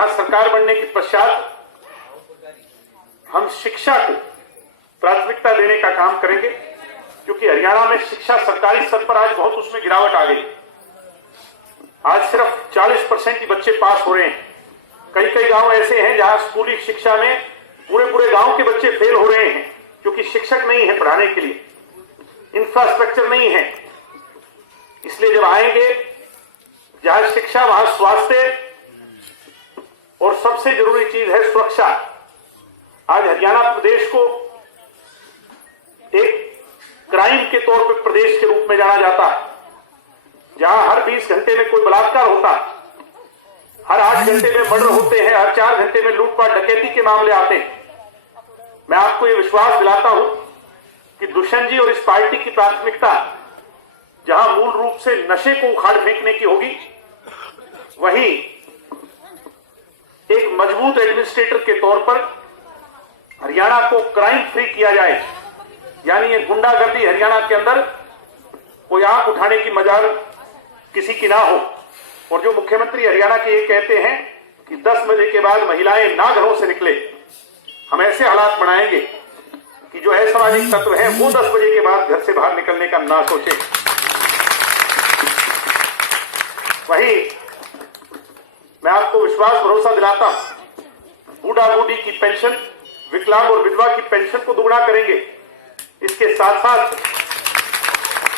यहां सरकार बनने के पश्चात हम शिक्षा को प्राथमिकता देने का काम करेंगे, क्योंकि हरियाणा में शिक्षा सरकारी स्तर पर आज बहुत उसमें गिरावट आ गई। आज सिर्फ 40% ही बच्चे पास हो रहे हैं। कई कई गांव ऐसे हैं जहां स्कूली शिक्षा में पूरे गांव के बच्चे फेल हो रहे हैं, क्योंकि शिक्षक नहीं है पढ़ाने के लिए, इंफ्रास्ट्रक्चर नहीं है। इसलिए जब आएंगे, जहां शिक्षा वहां स्वास्थ्य और सबसे जरूरी चीज है सुरक्षा। आज हरियाणा प्रदेश को एक क्राइम के तौर पर प्रदेश के रूप में जाना जाता है, जहां हर 20 घंटे में कोई बलात्कार होता है, हर 8 घंटे में मर्डर होते हैं, हर 4 घंटे में लूटपाट डकैती के मामले आते हैं। मैं आपको यह विश्वास दिलाता हूं कि दुष्यंत जी और इस पार्टी की प्राथमिकता जहां मूल रूप से नशे को उखाड़ फेंकने की होगी, वहीं एक मजबूत एडमिनिस्ट्रेटर के तौर पर हरियाणा को क्राइम फ्री किया जाए। यानी ये गुंडागर्दी हरियाणा के अंदर कोई आंख उठाने की मजाल किसी की ना हो। और जो मुख्यमंत्री हरियाणा के ये कहते हैं कि 10 बजे के बाद महिलाएं ना घरों से निकले, हम ऐसे हालात बनाएंगे कि जो असामाजिक तत्व है वो 10 बजे के बाद घर से बाहर निकलने का ना सोचे। वहीं मैं आपको विश्वास भरोसा दिलाता हूं, बूढ़ा बूढ़ी की पेंशन, विकलांग और विधवा की पेंशन को दुगना करेंगे। इसके साथ साथ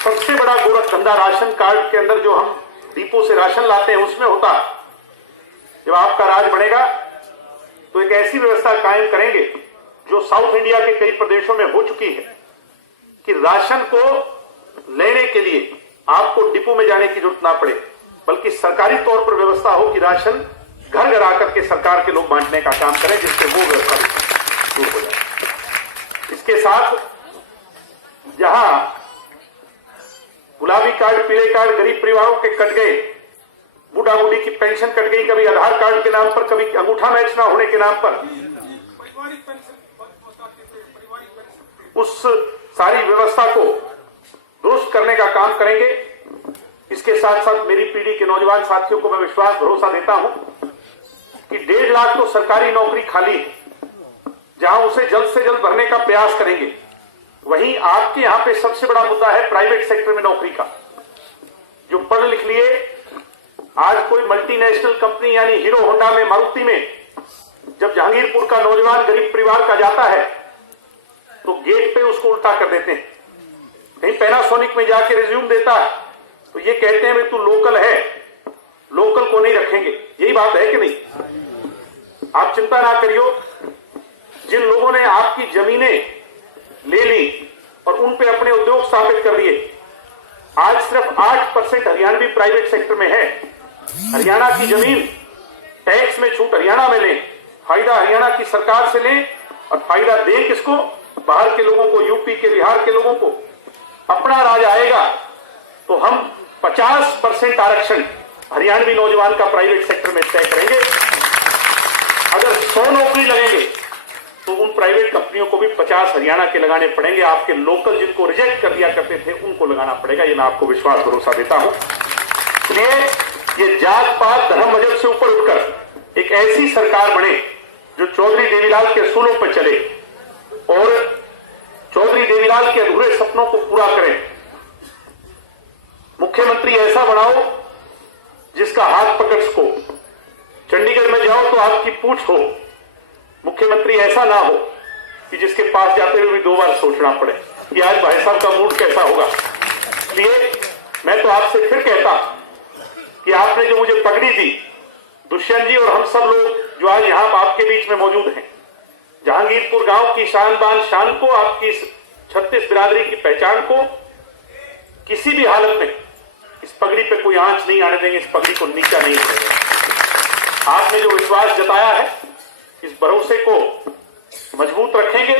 सबसे बड़ा गोरख धंधा राशन कार्ड के अंदर जो हम डिपो से राशन लाते हैं उसमें होता है। जब आपका राज बढ़ेगा तो एक ऐसी व्यवस्था कायम करेंगे जो साउथ इंडिया के कई प्रदेशों में हो चुकी है, कि राशन को लेने के लिए आपको डिपो में जाने की जरूरत ना पड़े, बल्कि सरकारी तौर पर व्यवस्था हो कि राशन घर घर आकर के सरकार के लोग बांटने का काम करें, जिससे वो व्यवस्था दूर हो जाए। इसके साथ जहां गुलाबी कार्ड, पीले कार्ड गरीब परिवारों के कट गए, बूढ़ा बूढ़ी की पेंशन कट गई, कभी आधार कार्ड के नाम पर, कभी अंगूठा मैच ना होने के नाम पर, उस सारी व्यवस्था को दुरुस्त करने का काम करेंगे। इसके साथ साथ मेरी पीढ़ी के नौजवान साथियों को मैं विश्वास भरोसा देता हूं कि 1.5 लाख तो सरकारी नौकरी खाली है, जहां उसे जल्द से जल्द भरने का प्रयास करेंगे। वहीं आपके यहां पे सबसे बड़ा मुद्दा है प्राइवेट सेक्टर में नौकरी का। जो पढ़ लिख लिए, आज कोई मल्टीनेशनल कंपनी यानी हीरो होंडा में, मारुति में जब जहांगीरपुर का नौजवान गरीब परिवार का जाता है तो गेट पे उसको उल्टा कर देते हैं। कहीं पैनासोनिक में जाके रिज्यूम देता है तो ये कहते हैं भाई तू लोकल है, लोकल को नहीं रखेंगे। यही बात है कि नहीं? आप चिंता ना करियो, जिन लोगों ने आपकी जमीनें ले ली और उन पे अपने उद्योग स्थापित कर दिए, आज सिर्फ 8% हरियाणवी प्राइवेट सेक्टर में है। हरियाणा की जमीन टैक्स में छूट हरियाणा में लें, फायदा हरियाणा की सरकार से लें, और फायदा दें किसको? बाहर के लोगों को, यूपी के, बिहार के लोगों को। अपना राज आएगा तो हम 50% आरक्षण हरियाणवी नौजवान का प्राइवेट सेक्टर में तय करेंगे। अगर 100 नौकरी लगेंगे तो उन प्राइवेट कंपनियों को भी 50 हरियाणा के लगाने पड़ेंगे। आपके लोकल जिनको रिजेक्ट कर दिया करते थे उनको लगाना पड़ेगा। ये मैं आपको विश्वास भरोसा देता हूं। इसलिए ये जात पात धर्म मजहब से ऊपर उठकर एक ऐसी सरकार बने जो चौधरी देवीलाल के असूलों पर चले और चौधरी देवीलाल के अधूरे सपनों को पूरा करें। मुख्यमंत्री ऐसा बनाओ जिसका हाथ पकड़ सको। चंडीगढ़ में जाओ तो आपकी पूछ हो। मुख्यमंत्री ऐसा ना हो कि जिसके पास जाते हुए भी 2 बार सोचना पड़े कि आज भाई साहब का मूड कैसा होगा। इसलिए मैं तो आपसे फिर कहता कि आपने जो मुझे पगड़ी दी, दुष्यंत जी और हम सब लोग जो आज यहां आपके बीच में मौजूद हैं, जहांगीरपुर गांव की शान बान शान को, आपकी 36 बिरादरी की पहचान को किसी भी हालत में इस पगड़ी पे कोई आंच नहीं आने देंगे, इस पगड़ी को नीचा नहीं करेंगे। आपने जो विश्वास जताया है, इस भरोसे को मजबूत रखेंगे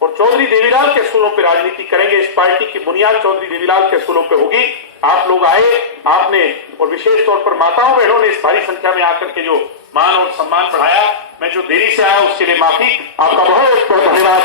और चौधरी देवीलाल के असूलों पर राजनीति करेंगे। इस पार्टी की बुनियाद चौधरी देवीलाल के असूलों पर होगी। आप लोग आए, आपने और विशेष तौर पर माताओं बहनों ने इस भारी संख्या में आकर के जो मान और सम्मान बढ़ाया, मैं जो देरी से आया उसके लिए माफी। आपका बहुत बहुत धन्यवाद।